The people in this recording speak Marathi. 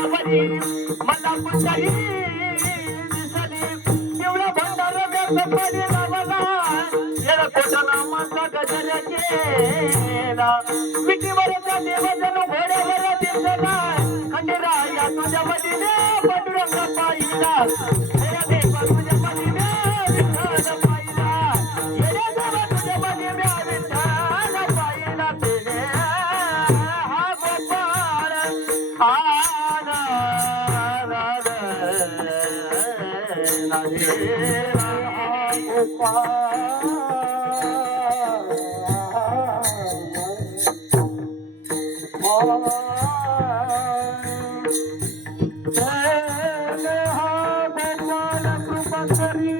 मला कुठेही दिसली एवढा भंडार व्यक्त केला मला येला त्याच्या नामाचा गजर केला विटीवरचा देवजन घोड्यावर दिसला खंडेराया तुझ्या मदीने पांडुरंग पाहिला हे देव तुझ्या मदीने विठ्ठल पाहिला हे देव तुझ्या मदीने विठ्ठल पाहिला तेने हा गोपाळ कृपा करी